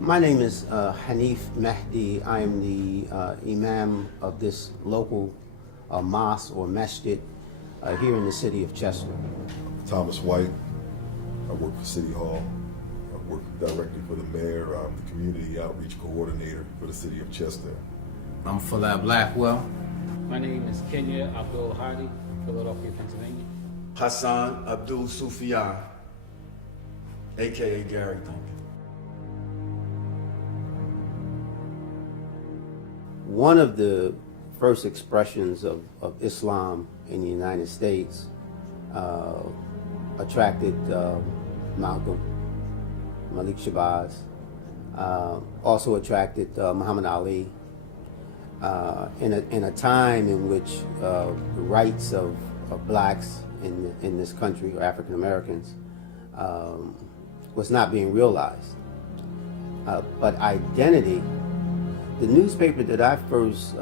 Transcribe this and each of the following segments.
My name is Hanif Mehdi. I am the Imam of this local mosque or masjid here in the city of Chester. Thomas White. I work for City Hall. I work directly for the mayor. I'm the community outreach coordinator for the city of Chester. I'm Falab Blackwell. My name is Kenya Abdul Hadi, Philadelphia, Pennsylvania. Hassan Abdul Sufyan, aka Gary Duncan. One of the first expressions of Islam in the United States attracted Malcolm, Malik Shabazz, also attracted Muhammad Ali. In a time in which the rights of blacks in this country, or African Americans, was not being realized. But identity, the newspaper that I first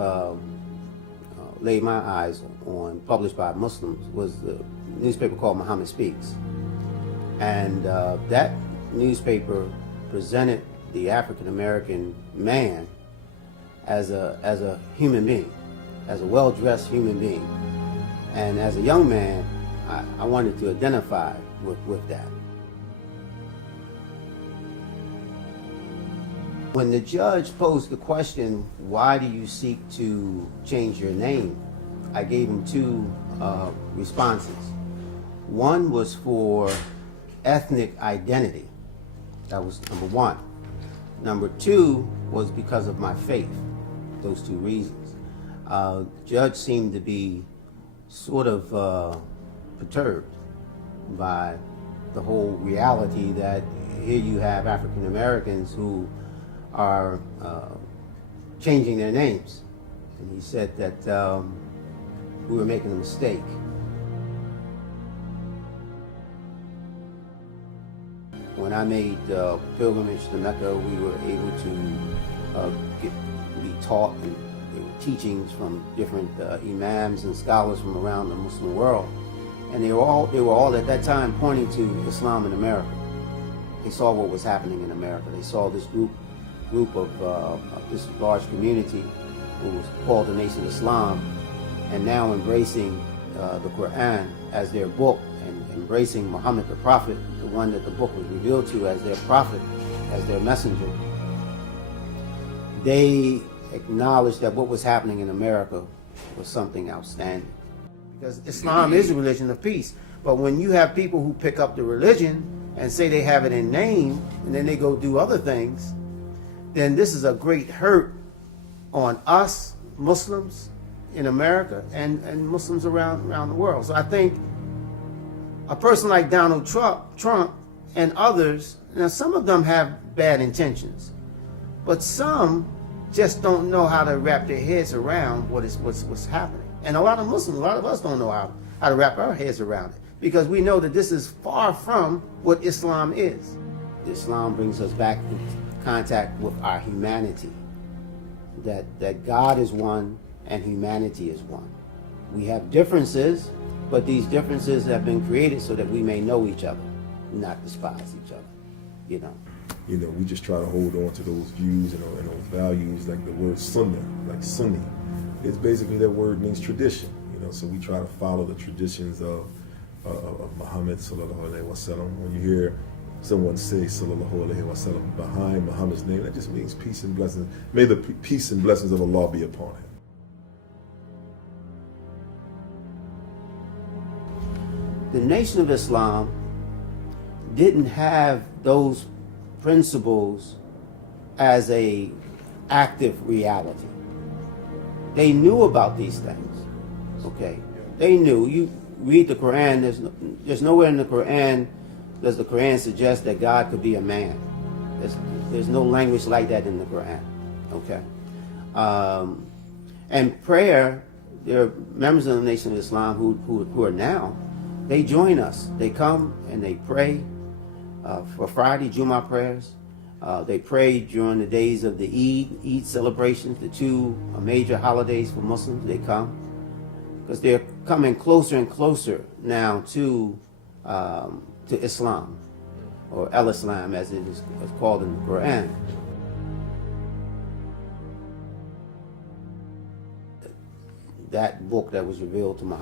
laid my eyes on, published by Muslims, was the newspaper called Muhammad Speaks. And that newspaper presented the African American man as a human being, as a well-dressed human being. And as a young man, I wanted to identify with that. When the judge posed the question, why do you seek to change your name? I gave him two responses. One was for ethnic identity. That was number one. Number two was because of my faith. Those two reasons. Judge seemed to be sort of perturbed by the whole reality that here you have African Americans who are changing their names. And he said that we were making a mistake. When I made pilgrimage to Mecca, we were able to be taught, and there were teachings from different imams and scholars from around the Muslim world. And they were all at that time pointing to Islam in America. They saw what was happening in America. They saw this group of this large community who was called the Nation of Islam, and now embracing the Quran as their book, and embracing Muhammad the Prophet, the one that the book was revealed to, as their prophet, as their messenger. They acknowledged that what was happening in America was something outstanding. Because Islam is a religion of peace. But when you have people who pick up the religion and say they have it in name, and then they go do other things, then this is a great hurt on us Muslims in America and Muslims around the world. So I think a person like Donald Trump and others, now some of them have bad intentions, but some just don't know how to wrap their heads around what's happening. And a lot of Muslims, a lot of us don't know how to wrap our heads around it, because we know that this is far from what Islam is. Islam brings us back into contact with our humanity, that God is one and humanity is one. We have differences, but these differences have been created so that we may know each other, not despise each other, you know. You know, we just try to hold on to those views and those values, like the word sunnah, like Sunni. It's basically, that word means tradition, you know, so we try to follow the traditions of Muhammad sallallahu alaihi wasallam. When you hear someone say sallallahu alaihi wasallam behind Muhammad's name, that just means peace and blessings. May the peace and blessings of Allah be upon him. The Nation of Islam didn't have those principles as a active reality. They knew about these things, okay? They knew. You read the Quran, there's nowhere in the Quran does the Quran suggest that God could be a man. There's no language like that in the Quran, okay? And prayer, there are members of the Nation of Islam who are now, they join us. They come and they pray for Friday, Jummah prayers. They pray during the days of the Eid celebrations, the two major holidays for Muslims. They come because they're coming closer and closer now to Islam, or al-Islam as it is called in the Quran. that book that was revealed to Muhammad.